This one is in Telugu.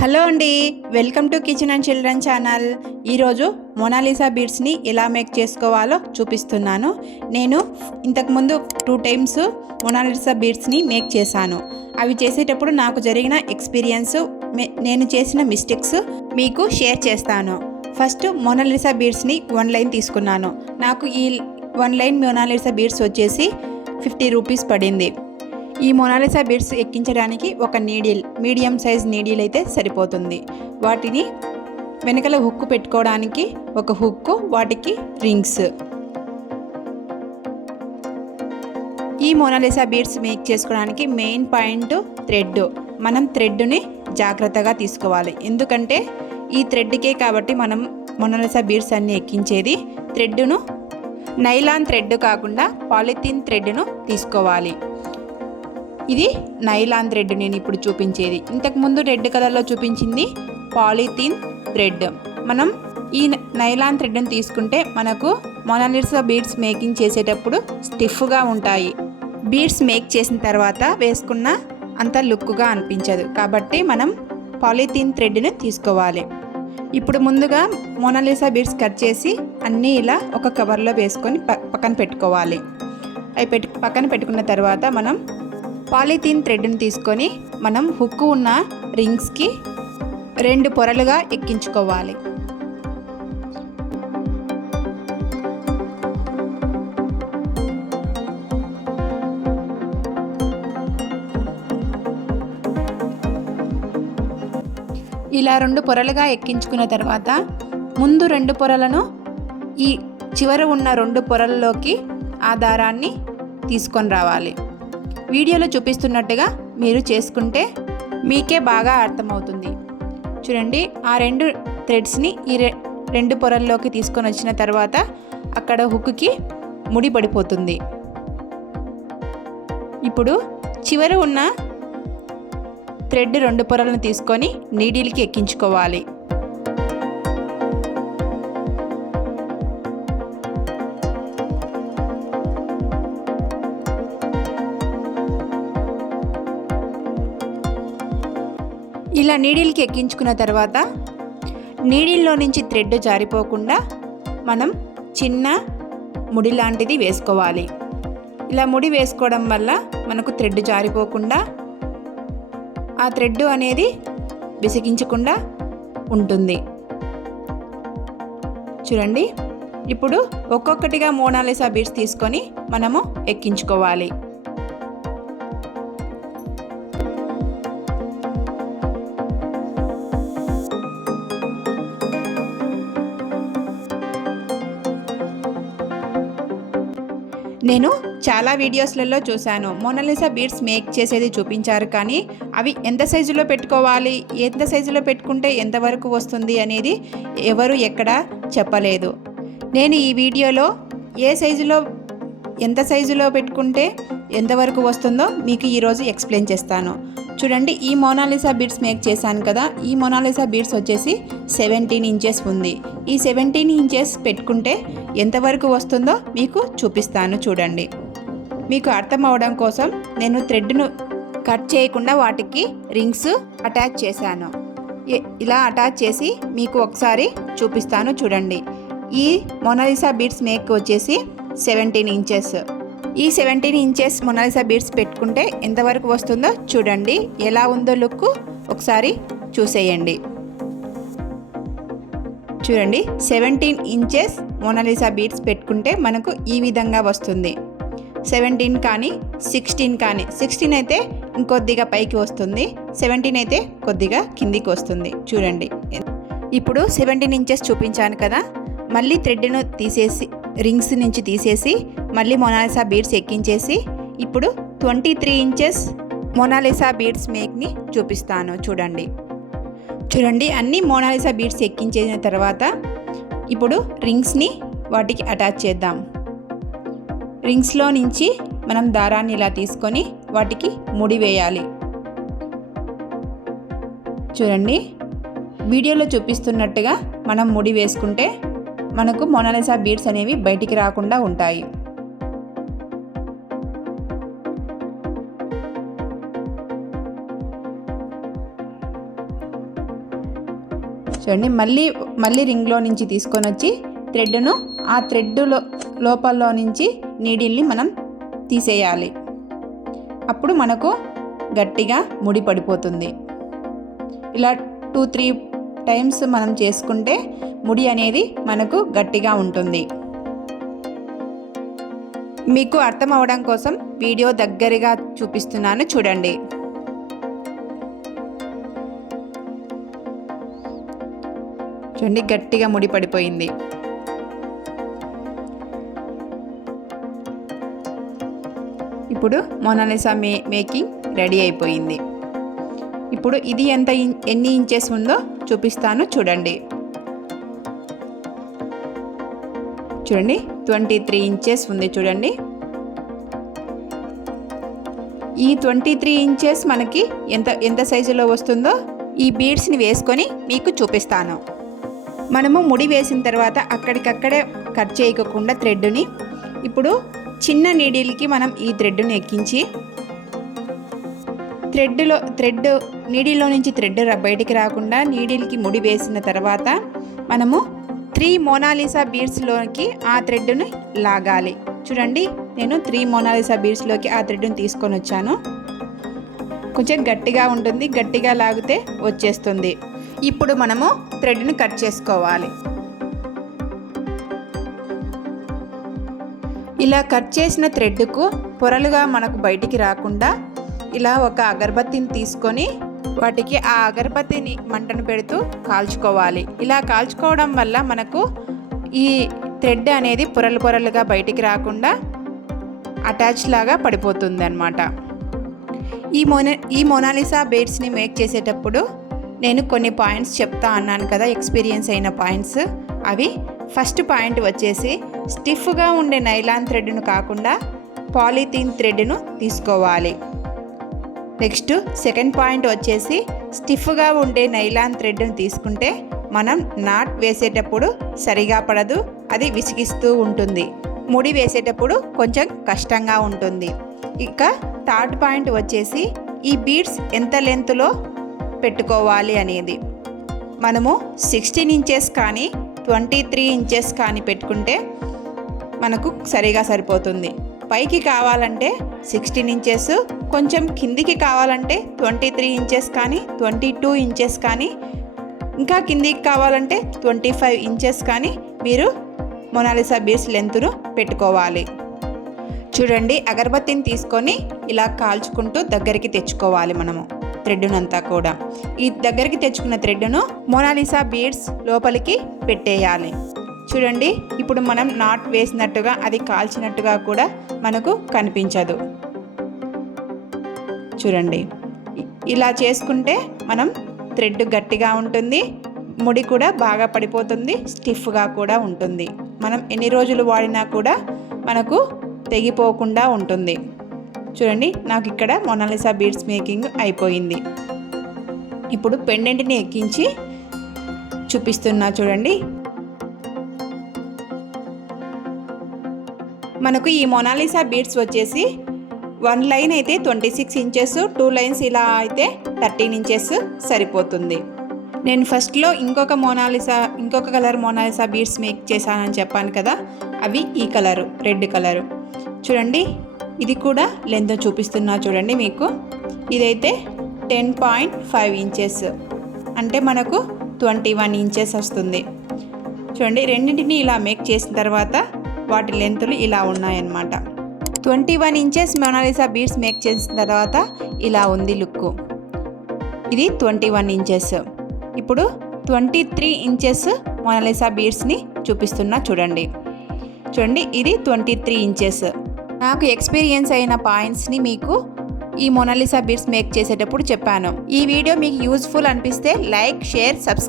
హలో అండి, welcome to kitchen and children channel. ఈరోజు మొనాలిసా బీడ్స్ని ఎలా మేక్ చేసుకోవాలో చూపిస్తున్నాను. నేను ఇంతకుముందు 2 టైమ్స్ మొనాలిసా బీడ్స్ని మేక్ చేశాను. అవి చేసేటప్పుడు నాకు జరిగిన ఎక్స్పీరియన్స్, నేను చేసిన మిస్టేక్స్ మీకు షేర్ చేస్తాను. ఫస్ట్ మొనాలిసా బీడ్స్ని 1 లైన్ తీసుకున్నాను. నాకు ఈ 1 లైన్ మొనాలిసా బీడ్స్ వచ్చేసి 50 రూపీస్ పడింది. ఈ మొనాలిసా బీడ్స్ ఎక్కించడానికి ఒక నీడిల్, మీడియం సైజ్ నీడిల్ అయితే సరిపోతుంది. వాటిని వెనకల హుక్ పెట్టుకోవడానికి ఒక హుక్, వాటికి రింగ్స్. ఈ మొనాలిసా బీడ్స్ మేక్ చేసుకోవడానికి మెయిన్ పాయింట్ థ్రెడ్. మనం థ్రెడ్ని జాగ్రత్తగా తీసుకోవాలి, ఎందుకంటే ఈ థ్రెడ్కే కాబట్టి మనం మొనాలిసా బీడ్స్ అన్ని ఎక్కించేది. థ్రెడ్ను నైలాన్ థ్రెడ్ కాకుండా పాలిథిన్ థ్రెడ్ను తీసుకోవాలి. ఇది నైలాన్ థ్రెడ్ నేను ఇప్పుడు చూపించేది. ఇంతకుముందు రెడ్ కలర్లో చూపించింది పాలిథిన్ థ్రెడ్. మనం ఈ నైలాన్ థ్రెడ్ని తీసుకుంటే మనకు మొనాలిసా బీడ్స్ మేకింగ్ చేసేటప్పుడు స్టిఫ్గా ఉంటాయి. బీడ్స్ మేక్ చేసిన తర్వాత వేసుకున్న అంత లుక్గా అనిపించదు, కాబట్టి మనం పాలిథిన్ థ్రెడ్ని తీసుకోవాలి. ఇప్పుడు ముందుగా మొనాలిసా బీడ్స్ కట్ చేసి అన్నీ ఇలా ఒక కవర్లో వేసుకొని పక్కన పెట్టుకోవాలి. అవి పక్కన పెట్టుకున్న తర్వాత మనం పాలిథిన్ థ్రెడ్ని తీసుకొని మనం హుక్ ఉన్న రింగ్స్కి 2 పొరలుగా ఎక్కించుకోవాలి. ఇలా 2 పొరలుగా ఎక్కించుకున్న తర్వాత ముందు 2 పొరలను ఈ చివర ఉన్న 2 పొరల్లోకి ఆ దారాన్ని తీసుకొని రావాలి. వీడియోలో చూపిస్తున్నట్టుగా మీరు చేసుకుంటే మీకే బాగా అర్థమవుతుంది. చూడండి, ఆ 2 థ్రెడ్స్ని ఈ 2 పొరల్లోకి తీసుకొని వచ్చిన తర్వాత అక్కడ హుక్కి ముడి పడిపోతుంది. ఇప్పుడు చివర ఉన్న థ్రెడ్ 2 పొరలను తీసుకొని నీడిల్కి ఎక్కించుకోవాలి. ఇలా నీడిల్కి ఎక్కించుకున్న తర్వాత నీడిల్లో నుంచి థ్రెడ్ జారిపోకుండా మనం చిన్న ముడి లాంటిది వేసుకోవాలి. ఇలా ముడి వేసుకోవడం వల్ల మనకు థ్రెడ్ జారిపోకుండా, ఆ థ్రెడ్ అనేది విసిగించకుండా ఉంటుంది. చూడండి, ఇప్పుడు ఒక్కొక్కటిగా మొనాలిసా బీడ్స్ తీసుకొని మనము ఎక్కించుకోవాలి. నేను చాలా వీడియోస్లలో చూశాను, మొనాలిసా బీడ్స్ మేక్ చేసేది చూపించారు, కానీ అవి ఎంత సైజులో పెట్టుకోవాలి, ఎంత సైజులో పెట్టుకుంటే ఎంతవరకు వస్తుంది అనేది ఎవరు ఎక్కడ చెప్పలేదు. నేను ఈ వీడియోలో ఎంత సైజులో పెట్టుకుంటే ఎంతవరకు వస్తుందో మీకు ఈరోజు ఎక్స్ప్లెయిన్ చేస్తాను. చూడండి, ఈ మొనాలిసా బీడ్స్ మేక్ చేశాను కదా, ఈ మొనాలిసా బీడ్స్ వచ్చేసి 17 ఇంచెస్ ఉంది. ఈ 17 ఇంచెస్ పెట్టుకుంటే ఎంతవరకు వస్తుందో మీకు చూపిస్తాను. చూడండి, మీకు అర్థం అవడం కోసం నేను థ్రెడ్ను కట్ చేయకుండా వాటికి రింగ్స్ అటాచ్ చేశాను. ఇలా అటాచ్ చేసి మీకు ఒకసారి చూపిస్తాను. చూడండి, ఈ మొనాలిసా బీడ్స్ మేక్ వచ్చేసి 17 ఇంచెస్. ఈ 17 ఇంచెస్ మొనాలిసా బీడ్స్ పెట్టుకుంటే ఎంతవరకు వస్తుందో చూడండి. ఎలా ఉందో లుక్ ఒకసారి చూసేయండి. చూడండి, 17 ఇంచెస్ మొనాలిసా బీడ్స్ పెట్టుకుంటే మనకు ఈ విధంగా వస్తుంది. 17 కానీ 16 కానీ, 16 అయితే ఇంకొద్దిగా పైకి వస్తుంది, 17 అయితే కొద్దిగా కిందికి వస్తుంది. చూడండి, ఇప్పుడు 17 ఇంచెస్ చూపించాను కదా, మళ్ళీ థ్రెడ్ను తీసేసి రింగ్స్ నుంచి తీసేసి మళ్ళీ మొనాలిసా బీడ్స్ ఎక్కించేసి ఇప్పుడు 23 ఇంచెస్ మొనాలిసా బీడ్స్ మేక్ని చూపిస్తాను. చూడండి, అన్ని మొనాలిసా బీడ్స్ ఎక్కించేసిన తర్వాత ఇప్పుడు రింగ్స్ని వాటికి అటాచ్ చేద్దాం. రింగ్స్లో నుంచి మనం దారాన్ని ఇలా తీసుకొని వాటికి ముడి వేయాలి. చూడండి, వీడియోలో చూపిస్తున్నట్టుగా మనం ముడి వేసుకుంటే మనకు మొనాలిసా బీడ్స్ అనేవి బయటికి రాకుండా ఉంటాయి. చూడండి, మళ్ళీ రింగ్లో నుంచి తీసుకొని వచ్చి థ్రెడ్ను ఆ థ్రెడ్ లోపల నుంచి నీడిల్ని మనం తీసేయాలి. అప్పుడు మనకు గట్టిగా ముడి పడిపోతుంది. ఇలా 2-3 టైమ్స్ మనం చేసుకుంటే ముడి అనేది మనకు గట్టిగా ఉంటుంది. మీకు అర్థం అవ్వడం కోసం వీడియో దగ్గరగా చూపిస్తున్నాను, చూడండి. చూడండి, గట్టిగా ముడి పడిపోయింది. ఇప్పుడు మోనాలిసా మేకింగ్ రెడీ అయిపోయింది. ఇప్పుడు ఇది ఎన్ని ఇంచెస్ ఉందో చూపిస్తాను, చూడండి. చూడండి, 23 ఇంచెస్ ఉంది. చూడండి, ఈ 23 ఇంచెస్ మనకి ఎంత సైజులో వస్తుందో ఈ బీడ్స్ని వేసుకొని మీకు చూపిస్తాను. మనము ముడి వేసిన తర్వాత అక్కడికక్కడే కట్ చేయకుండా థ్రెడ్ని ఇప్పుడు చిన్న నీడిల్కి మనం ఈ థ్రెడ్ని ఎక్కించి నీడిల్లో నుంచి థ్రెడ్ బయటికి రాకుండా నీడిల్కి ముడి వేసిన తర్వాత మనము 3 మోనాలిసా బీడ్స్లోకి ఆ థ్రెడ్ని లాగాలి. చూడండి, నేను 3 మోనాలిసా బీడ్స్లోకి ఆ థ్రెడ్ని తీసుకొని వచ్చాను. కొంచెం గట్టిగా ఉంటుంది, గట్టిగా లాగితే వచ్చేస్తుంది. ఇప్పుడు మనము థ్రెడ్ని కట్ చేసుకోవాలి. ఇలా కట్ చేసిన థ్రెడ్కు పొరలుగా మనకు బయటికి రాకుండా ఇలా ఒక అగరబత్తిని తీసుకొని వాటికి ఆ అగరబత్తిని మంటను పెడుతూ కాల్చుకోవాలి. ఇలా కాల్చుకోవడం వల్ల మనకు ఈ థ్రెడ్ అనేది పొరలుగా బయటికి రాకుండా అటాచ్ లాగా పడిపోతుంది అన్నమాట. ఈ మోనాలిసా బీడ్స్ని మేక్ చేసేటప్పుడు నేను కొన్ని పాయింట్స్ చెప్తా అన్నాను కదా, ఎక్స్పీరియన్స్ అయిన పాయింట్స్. అవి ఫస్ట్ పాయింట్ వచ్చేసి స్టిఫ్గా ఉండే నైలాన్ థ్రెడ్ను కాకుండా పాలిథీన్ థ్రెడ్ను తీసుకోవాలి. నెక్స్ట్ సెకండ్ పాయింట్ వచ్చేసి స్టిఫ్గా ఉండే నైలాన్ థ్రెడ్ను తీసుకుంటే మనం నాట్ వేసేటప్పుడు సరిగా పడదు, అది విసిగిస్తూ ఉంటుంది. ముడి వేసేటప్పుడు కొంచెం కష్టంగా ఉంటుంది. ఇక థర్డ్ పాయింట్ వచ్చేసి ఈ బీడ్స్ ఎంత లెంత్లో పెట్టుకోవాలి అనేది. మనము 16 ఇంచెస్ కానీ 23 ఇంచెస్ కానీ పెట్టుకుంటే మనకు సరిగా సరిపోతుంది. పైకి కావాలంటే 16 ఇంచెస్, కొంచెం కిందికి కావాలంటే 23 ఇంచెస్ కానీ 22 ఇంచెస్ కానీ, ఇంకా కిందికి కావాలంటే 25 ఇంచెస్ కానీ మీరు మోనాలిసా బీడ్స్ లెంత్ను పెట్టుకోవాలి. చూడండి, అగరబత్తిని తీసుకొని ఇలా కాల్చుకుంటూ దగ్గరికి తెచ్చుకోవాలి మనము థ్రెడ్నంతా కూడా. ఈ దగ్గరికి తెచ్చుకున్న థ్రెడ్ను మోనాలిసా బీడ్స్ లోపలికి పెట్టేయాలి. చూడండి, ఇప్పుడు మనం నాట్ వేసినట్టుగా అది కాల్చినట్టుగా కూడా మనకు కనిపించదు. చూడండి, ఇలా చేసుకుంటే మనం థ్రెడ్ గట్టిగా ఉంటుంది, ముడి కూడా బాగా పడిపోతుంది, స్టిఫ్గా కూడా ఉంటుంది. మనం ఎన్ని రోజులు వాడినా కూడా మనకు తెగిపోకుండా ఉంటుంది. చూడండి, నాకు ఇక్కడ మోనాలిసా బీడ్స్ మేకింగ్ అయిపోయింది. ఇప్పుడు పెండెంట్ని ఎక్కించి చూపిస్తున్నా, చూడండి. మనకు ఈ మోనాలిసా బీడ్స్ వచ్చేసి 1 లైన్ అయితే 26 ఇంచెస్, 2 లైన్స్ ఇలా అయితే 13 ఇంచెస్ సరిపోతుంది. నేను ఫస్ట్లో ఇంకొక కలర్ మోనాలిసా బీడ్స్ మేక్ చేశానని చెప్పాను కదా, అవి ఈ కలరు, రెడ్ కలరు. చూడండి, ఇది కూడా లెంత్ చూపిస్తున్నా, చూడండి. మీకు ఇదైతే 10.5 ఇంచెస్ అంటే మనకు 21 ఇంచెస్ వస్తుంది. చూడండి, రెండింటిని ఇలా మేక్ చేసిన తర్వాత వాటి లెంతులు ఇలా ఉన్నాయన్నమాట. 21 ఇంచెస్ మోనాలిసా బీడ్స్ మేక్ చేసిన తర్వాత ఇలా ఉంది లుక్. ఇది 21 ఇంచెస్. ఇప్పుడు 23 ఇంచెస్ మోనాలిసా బీడ్స్ని చూపిస్తున్నా, చూడండి. ఇది 23 ఇంచెస్. నాకు ఎక్స్పీరియన్స్ అయిన పాయింట్స్ని మీకు ఈ మోనాలిసా బీడ్స్ మేక్ చేసేటప్పుడు చెప్పాను. ఈ వీడియో మీకు యూజ్ఫుల్ అనిపిస్తే లైక్, షేర్, సబ్స్క్రైబ్.